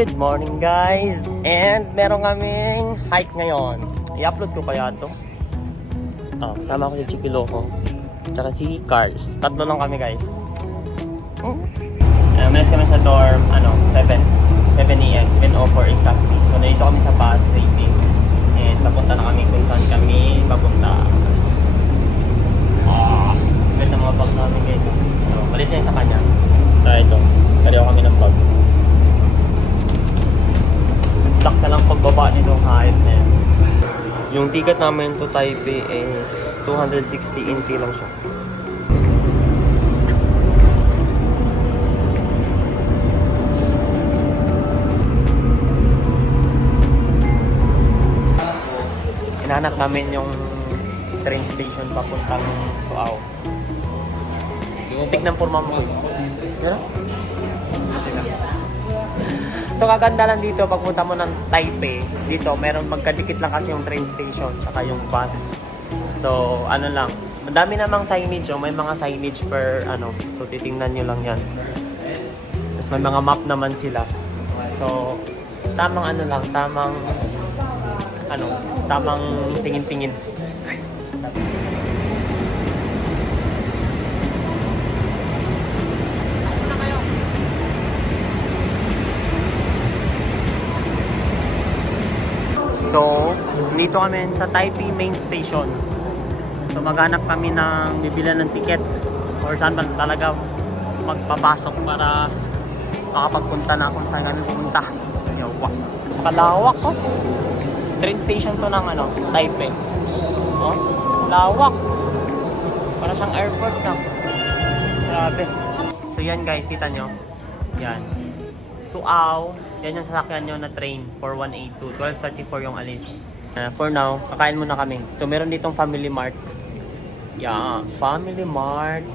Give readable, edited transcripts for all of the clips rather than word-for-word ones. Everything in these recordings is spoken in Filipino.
Good morning guys! And meron kaming hike ngayon. I-upload ko kaya ito. Kasama ko si Chicky Loco. Tsaka si Carl. Tatlo lang kami guys. Umalis kami sa dorm, 7 a.m. 7:04 exactly. So nandito kami sa bus waiting. And papunta na kami kung saan kami papunta. Ganda mga bag namin guys. Malit na yung sa kanya. Ito. Kariyo kami ng bag. Lock na lang pagbaba nitong hype na yan. Yung ticket namin to Taipei is 260 NT lang siya. Hinahanap namin yung train station papuntang Suao. Stick ng purma mo. Gano'n? So kaganda lang dito pagpunta mo ng Taipei. Dito meron magkadikit lang kasi yung train station saka yung bus. So lang, madami namang signage, may mga signage per so titingnan nyo lang yan. Tapos may mga map naman sila. So tamang tamang tingin-tingin. So, dito kami sa Taipei Main Station. So, maghanap kami ng bibilan ng ticket or saan ba talaga magpapasok para makapagpunta na kung saan kami pumunta. Yawa. Kalawak ko. Train station to ng Taipei. Oh, lawak. Para siyang airport na. Grabe. So, yan guys, kita nyo. Yan. Suao. Yan yung sasakyan nyo na train for 182. 12:34 yung alis. For now, kakain muna kami. So, meron ditong Family Mart. Yeah, Family Mart.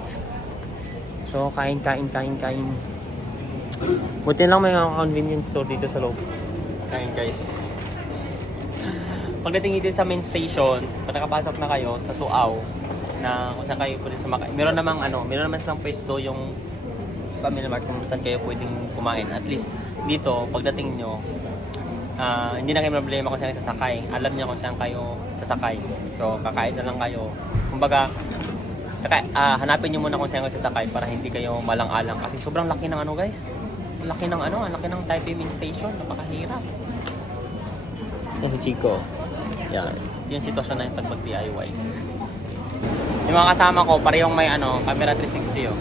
So, kain. Buti lang may convenience store dito sa loob. Kain guys. Pagdating dito sa main station, pag nakapasok na kayo sa Suao, na kung saan kayo pwede sumakay. Meron naman silang pwesto yung Family Mart kung saan kayo pwedeng kumain. At least dito, pagdating nyo, hindi na kayo problema kung saan kayo sasakay. Alam nyo kung saan kayo sasakay. So, kakain na lang kayo. Kumbaga, hanapin nyo muna kung saan kayo sasakay para hindi kayo malang-alang. Kasi sobrang laki ng guys. Laki ng Taipei Main Station. Napakahirap. Yan si Chico. Yan. Yung sitwasyon na yung pag DIY. Yung mga kasama ko, parehong may camera 360 oh.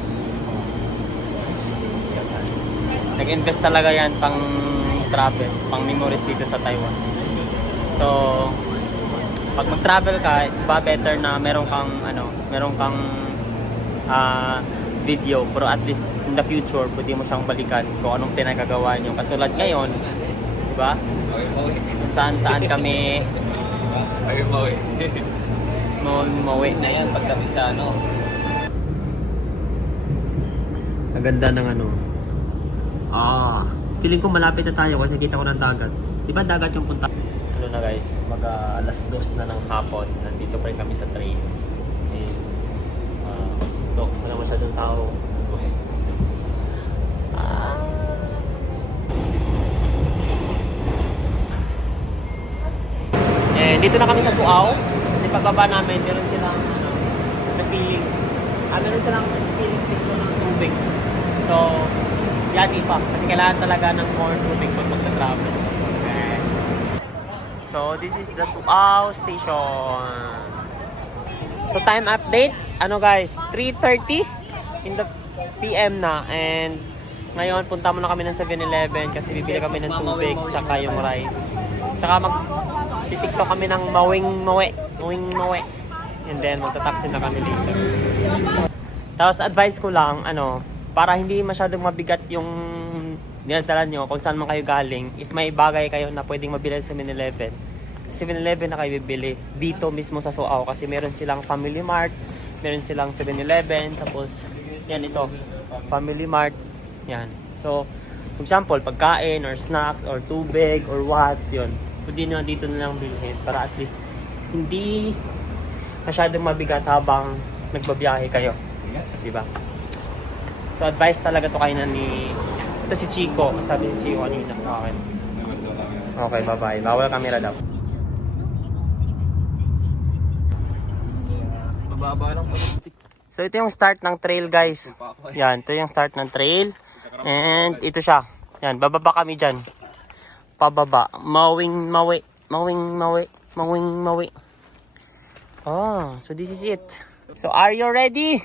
Nag-invest talaga yan pang travel, pang memories dito sa Taiwan. So, pag mag-travel ka, iba better na meron kang video, pero at least in the future, pwede mo siyang balikan kung anong pinagagawa nyo. Katulad ngayon, di ba? Kung saan kami Maui na yan pagdating sa Maganda ng feeling ko malapit na tayo kasi kita ko ng dagat. Di ba dagat yung punta? Na guys, alas 2 na ng hapon. Nandito pa rin kami sa train. And, wala masyadong tao. And dito na kami sa Suao. Di pagbaba namin, meron silang na-feeling. Meron silang feeling station ng tubig. So, yati pa. Kasi kailangan talaga ng more tubig pag magta-travel. Okay. So, this is the Suao Station. So, time update. Guys, 3:30 in the PM na. And ngayon, punta muna kami ng 7-Eleven kasi bibili kami ng tubig tsaka yung rice. Tsaka titiktok kami ng Mawing Maui. And then, magta-taxi na kami later. Tapos, advice ko lang, para hindi masyadong mabigat yung dinadala nyo kung saan man kayo galing. If may bagay kayo na pwedeng mabili sa 7-Eleven, 7-Eleven na kayo bibili dito mismo sa Suao kasi meron silang Family Mart, meron silang 7-Eleven, tapos yan ito, Family Mart, yan. So, for example, pagkain or snacks or tubig or what, yun. Pwede nyo dito na lang bilhin para at least hindi masyadong mabigat habang nagbabiyahe kayo. Diba? So advice talaga to kayo na ni Ito si Chico. Sabi ni Chico kanina sa akin. Okay, bye-bye. Bawal camera daw. Mababa lang po. So ito yung start ng trail, guys. Yan, ito yung start ng trail. And ito siya. Yan, bababa kami dyan. Pababa. Mawing mawi. Oh, so this is it. So are you ready?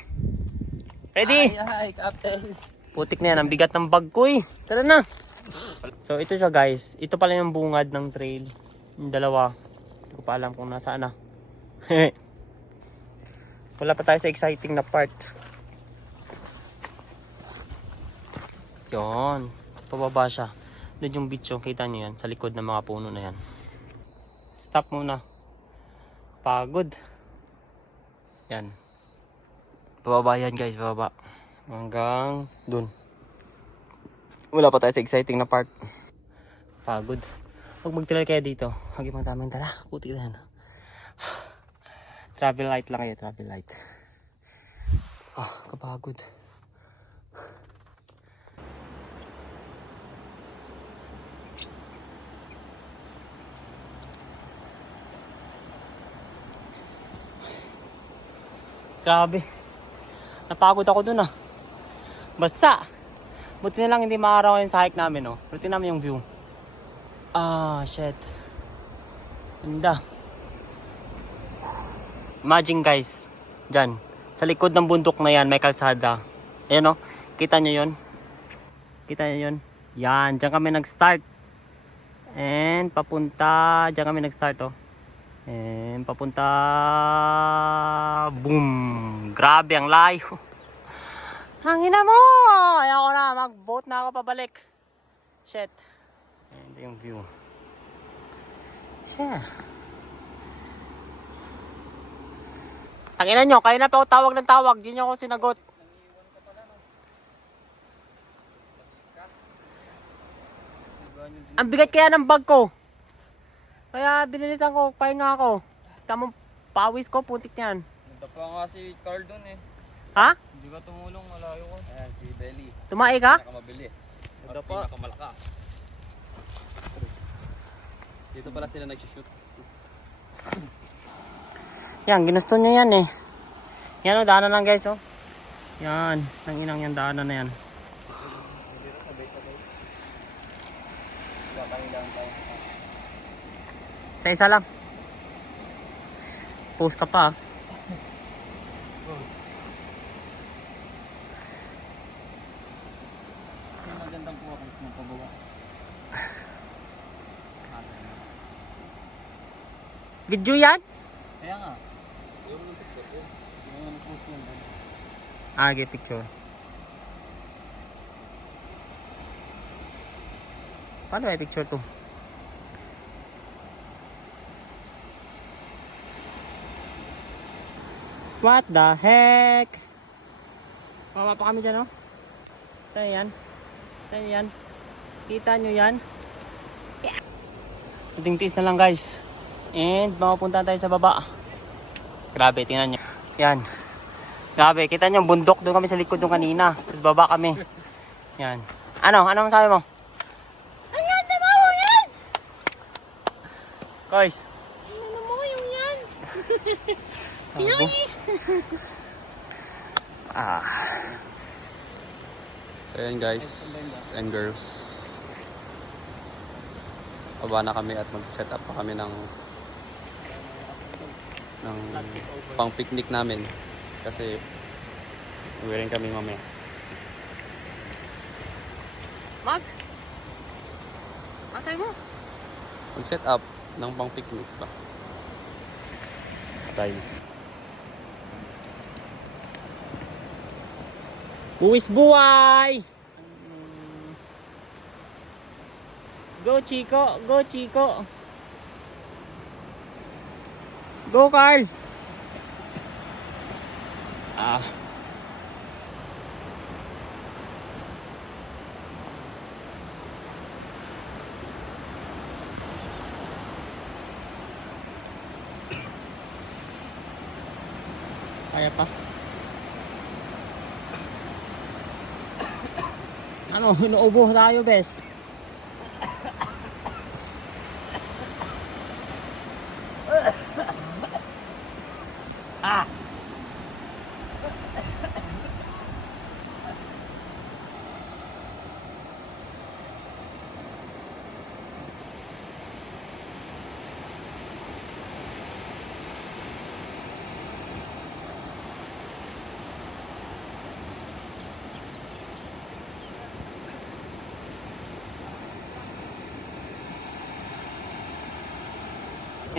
Ready? Ay, Captain. Putik na yan. Ang bigat ng bag ko eh. Tara na. So ito siya, guys. Ito pala yung bungad ng trail. Yung dalawa. Hindi ko pa alam kung nasaan na. Wala pa tayo sa exciting na part. Yun. Pababa siya. Doon yung beach yung kita nyo yan. Sa likod ng mga puno na yan. Stop muna. Pagod. Yan. Pababa yan, guys. Pababa. Hanggang dun. Wala pa tayo sa exciting na part. Pagod. Huwag magtilal kaya dito. Huwag ibang tamang tala. Putik na yan. Travel light lang kayo, travel light. Ah, kapagod. Grabe. Napagod ako dun ah. Basta. Buti na lang hindi maaraw yung sa hike namin, oh. Buti namin yung view. Ah, shit. Ganda. Imagine, guys. Dyan. Sa likod ng bundok na yan, may kalsada. Ayan, oh. Kita nyo yun? Kita nyo yun? Yan. Dyan kami nag-start. And papunta. Dyan kami nag-start, oh. And papunta. Boom. Grabe, ang layo. Hangina mo! Ayaw ko na. Mag-vote na ako pabalik. Shit. Ayan, ito yung view. Shit. Tanginan nyo, kayo na pa ako tawag ng tawag. Di nyo ako sinagot. Ang bigat kaya ng bag ko. Kaya binilisan ko, pahinga ako. Tamang pawis ko, putik yan. Nagdapa nga si Carl dun eh. Ha? Hindi ka tumulong, malayo ko. Ayan, si Belly. Tumai ka? Pinakamabilis. At pinakamalakas. Dito pala sila nag-shoot. Yan, ginusto niya yan eh. Yan o, daanan lang guys oh. Yan, ang inang yan, daanan na yan. Sa isa lang. Post ka pa ah. Magandang po ako kung pagawa. Video yan? Kaya nga. Yung picture ko. Yung post yun. Ah, get picture. Paano may picture to? What the heck? Baba pa kami dyan oh. Tayo yan. Tayo yan. Kita nyo yan? Yeah. Tiis na lang guys. And mapupunta tayo sa baba. Grabe, tingnan nyo. Yan. Grabe, kita nyo bundok. Doon kami sa likod doon kanina. Tapos baba kami. Yan. Ano? Ano masabi mo? Ang ganda mo yan! Guys. Ano mo yung yan? Abo. Ah. So yan guys and girls. Baba na kami at mag-set up pa kami ng pang picnic namin. Kasi uwi rin kami mamaya. Mag? Matay mo? Mag-set up ng pang picnic ba? Tayo. Buwis buhay! Go Chico! Go Chico! Go Carl! Ah. Kaya pa? Ano, inuubo tayo, bes. Ah!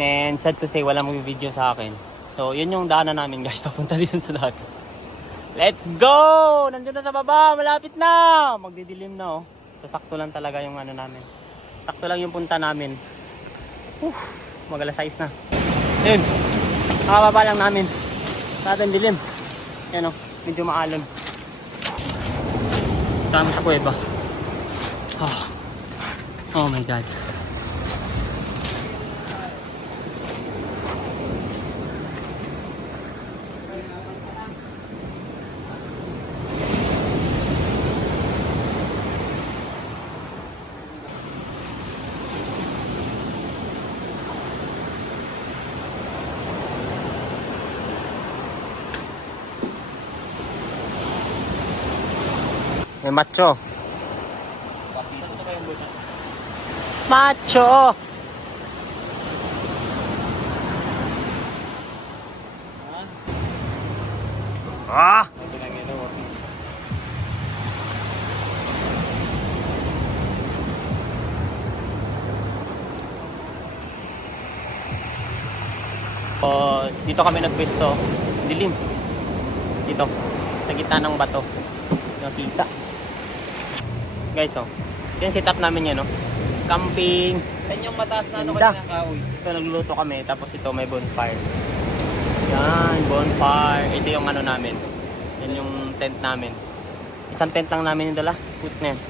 And sad to say, walang mag-video sa akin. So, yun yung daanan namin guys, papunta dito sa dagat. Let's go! Nandun na sa baba, malapit na! Magdidilim na oh. So, sakto lang talaga yung ano namin. Sakto lang yung punta namin. Mag-alas 6 na. Yun, nakababa lang namin. Sa atin dilim. Yan oh, medyo maalon. Tama sa kuweba. Oh my God. May macho. Macho! Ah! Dito kami nagpwesto. Dilim. Dito. Sa gitna ng bato. Nakita. Guys, oh. Yung setup namin yan, no? Camping. Yan yung mataas na ano Ganda. kasi nakahoy. So, nagluluto kami. Tapos ito, may bonfire. Yan, bonfire. Ito yung ano namin. Yan yung tent namin. Isang tent lang namin yung dala. Put na yan.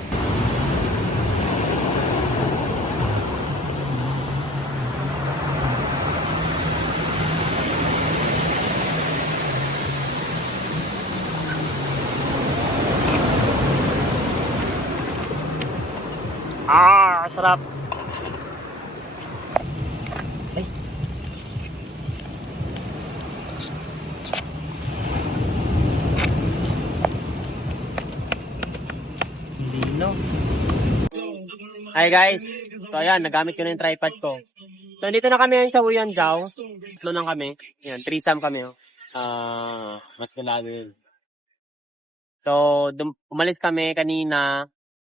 Ah, sarap. Ay. Lino. Hi guys. So ayan, nagamit ko na yung tripod ko. So dito na kami ngayon sa Huyangjao. Tatlo lang kami. Ayan, threesome kami. Oh. Mas galado yun. So, umalis kami kanina.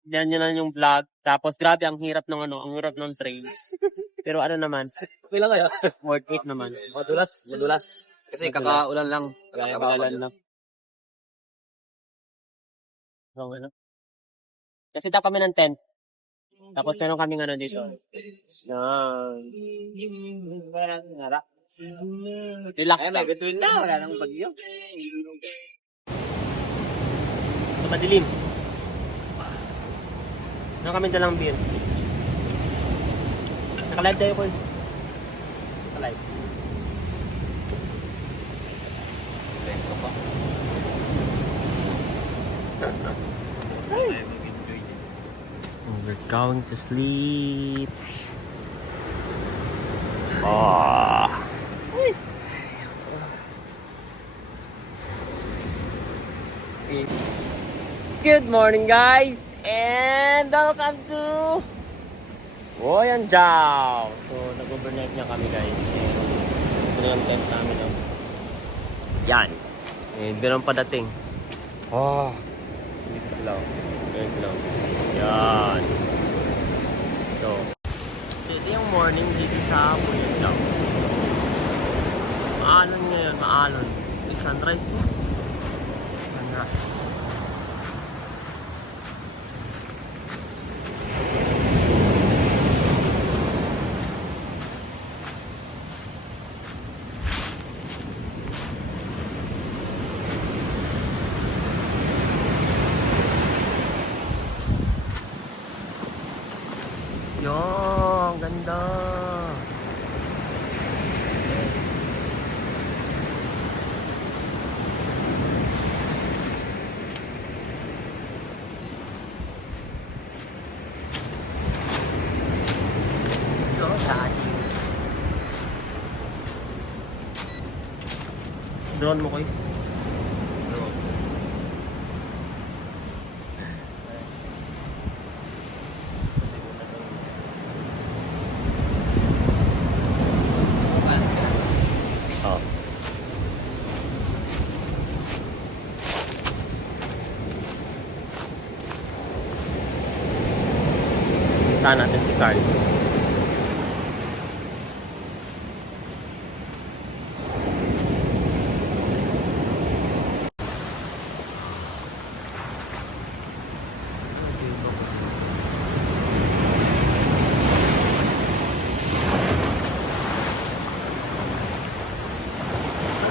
Yan yun na yung vlog. Tapos grabe ang hirap ng ano, ang hirap ng trail. Pero ano naman, Okay lang kaya? worth it naman. Madulas. Kasi kakaulan lang. Kaya malalan lang. So, ano? Kasi tap kami ng tent. Tapos meron kaming ano dito. Yan. Relax Ay, lang. may between na. Wala nang bagyo. So, madilim. Meron kami dalang beer. Nakalive tayo ko. Nakalive. Ito pa. We're going to sleep. Oh. Good morning guys and welcome to Huyangjao. So nag-overnight niya kami guys. Ito na yung tent namin. Oh. Yan. And ganun padating. Oh. Dito sila. Ganun sila. Yan. So, ito yung morning dito sa Huyangjao. Maalon ngayon, maalon. May sunrise. Sunrise. Yung ganda. Drone mo, guys. Drone. Oh. Puntahan natin si Carl.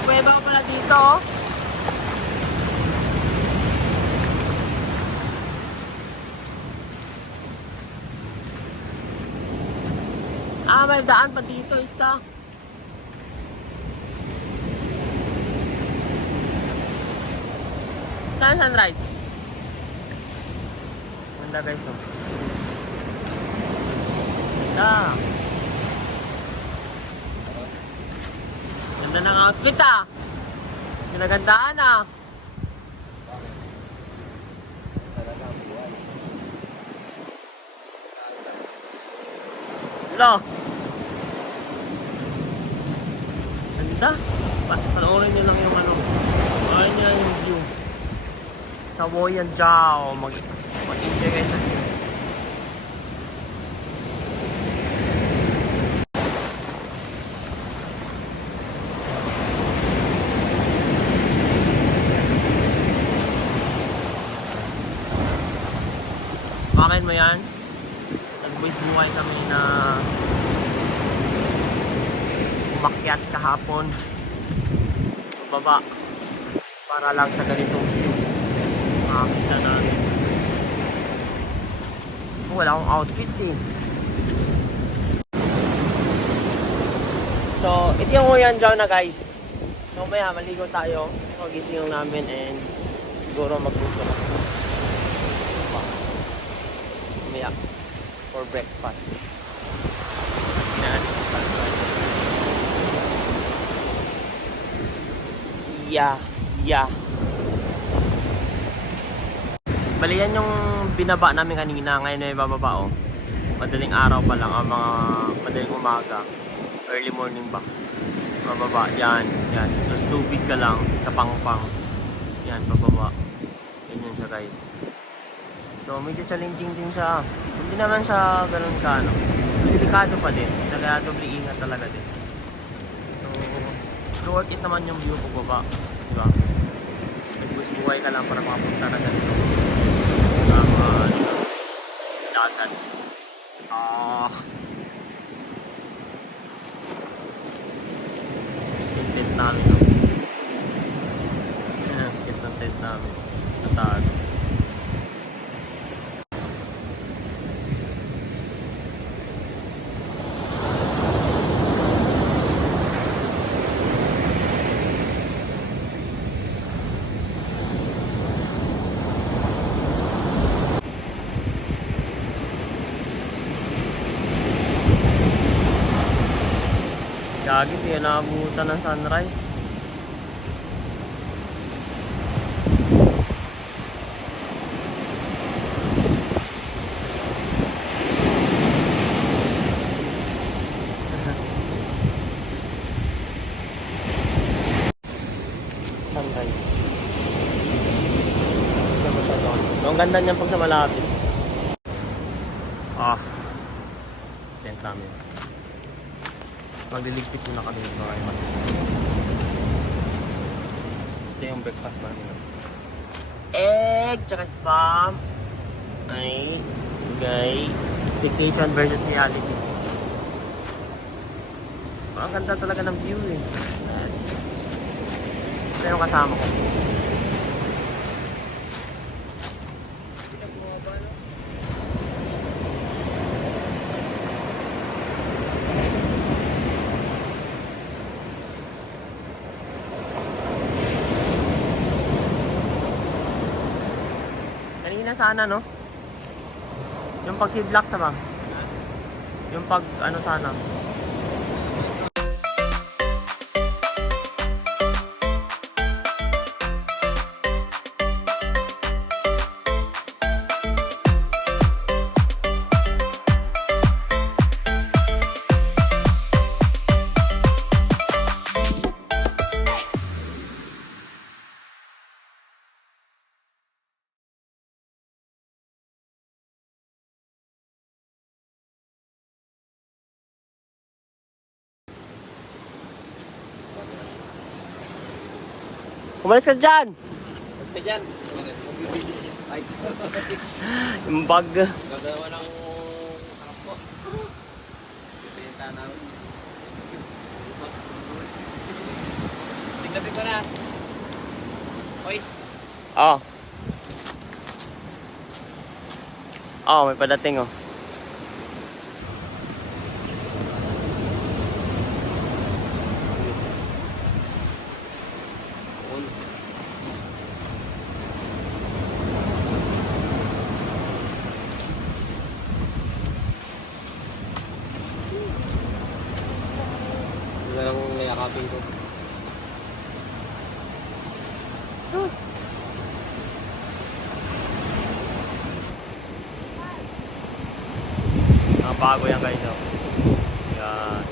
Nagpweba ko pala dito, oh. May daan pa dito, isa. Saan sunrise? Ganda guys, oh. Ganda. Ganda ng outfit, ah. Pinagandaan, ah. Hello. Ganda. Panoorin nyo lang yung ano. Panoorin nyo lang yung view. Sa Woyan Jiao. Mag-enjoy kayo sa view. Bakit mo yan? Nag-voice buhay kami na umakyat kahapon baba para lang sa ganitong view makakita namin. Wala akong outfit eh. So ito yung Woyan Jiao na guys. So maya maligo tayo pagising namin and siguro magluto na maya for breakfast. Yan. Yeah. Bali yan yung binaba namin kanina. Ngayon ay bababa, oh. Madaling araw pa lang, mga madaling umaga. Early morning ba? Bababa, yan. So stupid ka lang sa pangpang. Yan, bababa. Yan siya guys. So medyo challenging din siya. Hindi naman siya ganun ka, no? Delikado pa din. Kaya doble ingat talaga din. So worth it naman yung view ko baba. Diba? Nag-bus buhay ka lang para makapunta na ganito. Dagat. Yung tent namin. Yung tent namin. Natago. Gagi, di na naabutan ng sunrise. Sunrise. Ang ganda niyan pag sa malapit. Tent namin. Magliligpit muna kami ng mga iba. Ito yung breakfast namin. Egg tsaka spam. Ay, gay. Expectation versus reality. Ang ganda talaga ng view eh. Ito yung kasama ko. Kanina sana, no? Yung pag seedlock sa ba? Yung pag ano sana? Umalis ka dyan! Basta dyan. Ice. Yung bag. Gagawa ng harap mo. Pipinta namin. Tignan ko na. Oy. Oh. Oh, may padating oh. Wala lang nayakapin ko. Bago yan guys oh. Yan.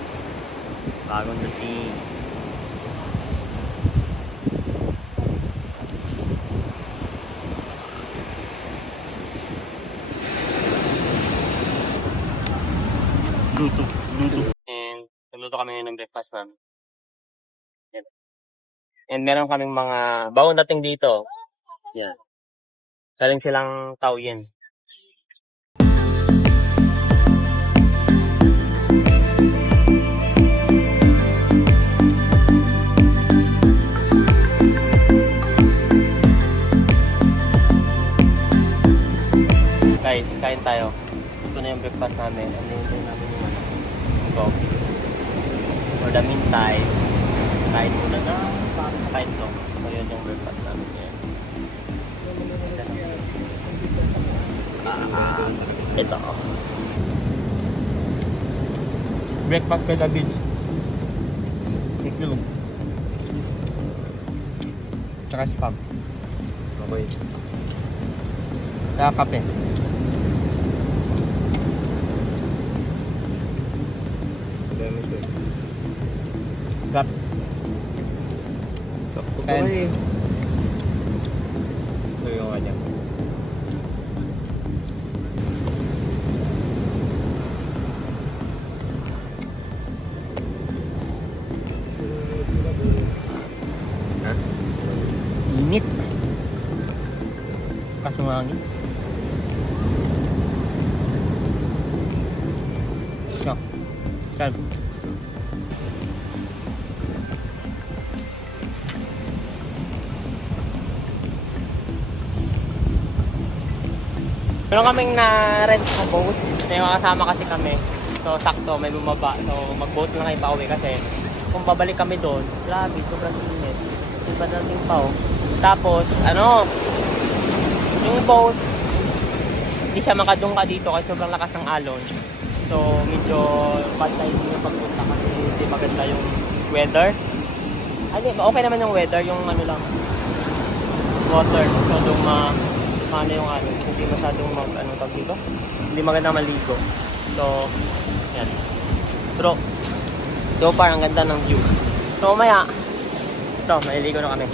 Bagong dating. Luto. And nagluto kami ngayon ng breakfast namin. Yan. And meron kaming mga bagong dating dito. Yan. Galing silang Taoyuan. Guys, kain tayo. Ito na yung breakfast namin. Ano yung namin yung coffee. For the meantime, kain muna na. Kain to. So yun yung breakfast namin. Yan. Ito. Breakfast by David. Iklog. Tsaka spam. Okay. Tsaka kape. Dami ito. Gap. Kain. Ito yung kanya. Ha? Init. Kasumangin. So, saan? Meron kaming na-rent na boat. May mga kasama kasi kami. So, sakto, may bumaba. So, mag-boat na kayo pauwi kasi kung babalik kami doon, grabe, sobrang init. Iba dating pa oh. Tapos, yung boat, hindi siya makadungka dito kasi sobrang lakas ng alon. So, medyo bad time yung pagpunta kasi hindi maganda yung weather. Ay, okay naman yung weather, yung ano lang, water. So, doon paano yung ano, hindi masyadong tawag dito? Hindi maganda maligo. So, yan. Pero, so far, ang ganda ng views. So, maya, ito, maliligo na kami.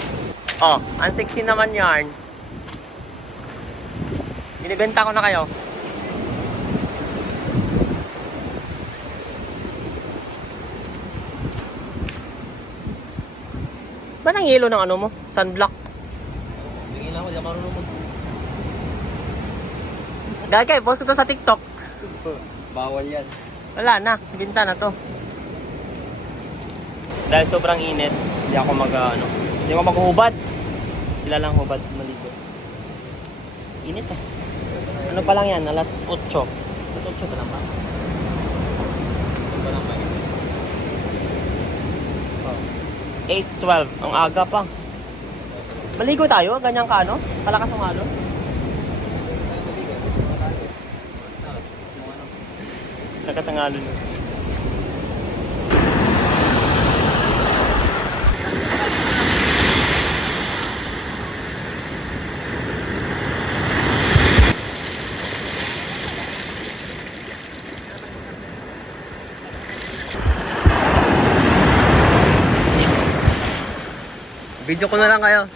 Oh, ang sexy naman yarn. Binibenta ko na kayo. Ba nang yelo ng ano mo? Sunblock? Hindi na ako, di ako marunong mag- Dahil kayo, post ko to sa TikTok. Bawal yan. Wala na, binta na to. Dahil sobrang init, hindi ako hindi ako maghuhubad. Sila lang hubad maligo. Init eh. Ano pa lang yan, alas 8. Alas 8 pa lang ba? Ano ba lang ba? 8:12, ang aga pa. Maligo tayo, ganyan ka ano? Kalakas ang alon. Lakas ang alon. Video ko na lang kayo.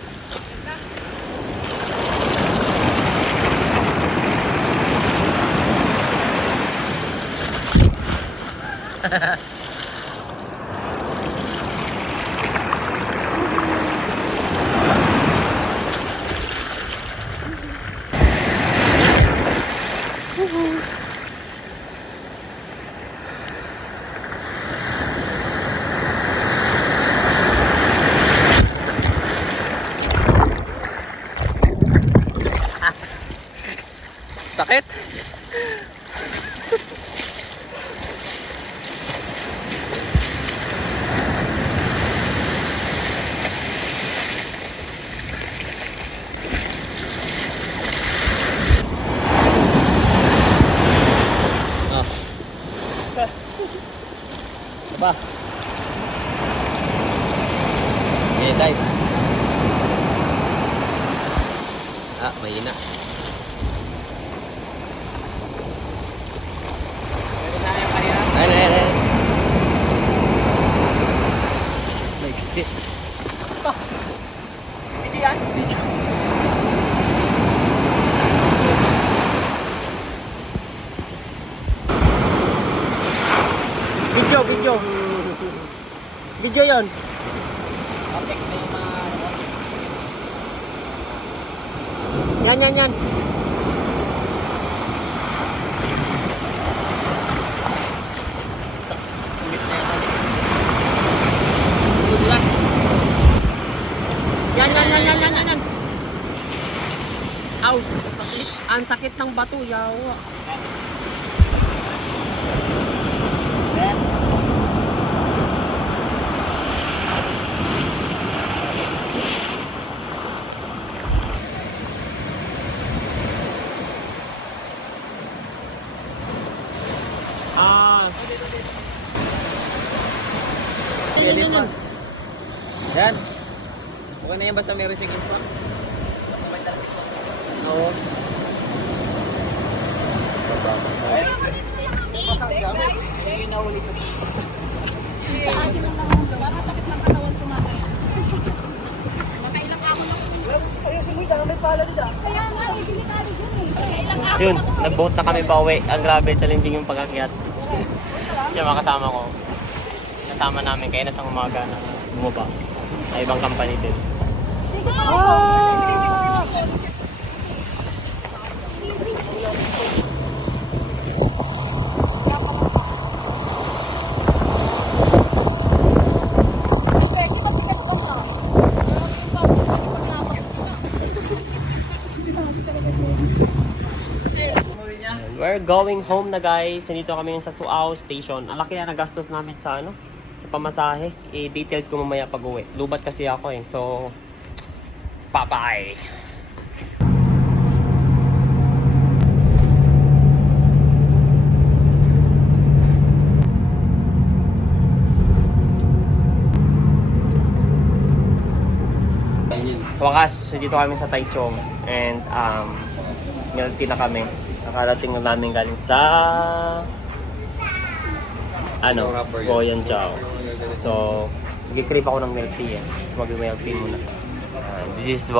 Mahina. Pwede na yung kanina. Ay. Maiksi. Hindi yan. Video. Video yon. Yan. Yan. Aw, ang sakit ng bato, yawa. Yan. Okay na yan basta meron siyang info. Oo. Yun, nag-boat na kami pauwi. Ang grabe, challenging yung pag-akyat. Yung mga kasama ko. Kasama namin kaya na sa umaga na bumaba. Sa ibang company din. We're going home na guys. Nandito kami sa Suao Station. Ang laki na nagastos namin sa sa pamasahe. I-detailed ko mamaya pag uwi. Lubat kasi ako eh. So, bye-bye. Sa wakas, dito kami sa Taichung. And, milk tea na kami. Nakarating na namin galing sa Goyangjiao. So, mag-crave ako ng milk tea. So, mag-milk tea muna. This is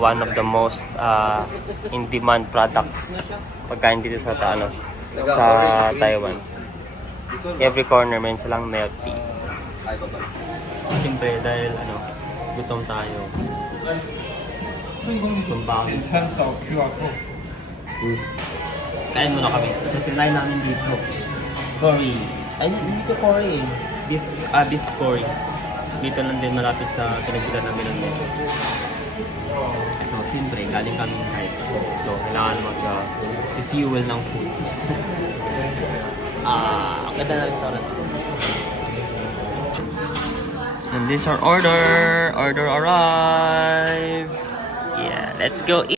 one of the most in-demand products pagkain dito sa sa Taiwan. Every corner meron silang milk tea. Siyempre dahil gutom tayo. Tumbang. Kain muna kami. So, tinayin namin dito. Curry. Ay, dito curry. Beef curry. Dito lang din malapit sa pinagbitan namin ng Metro. So, siyempre, galing kami hike. So, kailangan mag-fuel ng food. Ang ganda na restaurant. And this our order. Order arrived. Yeah, let's go eat.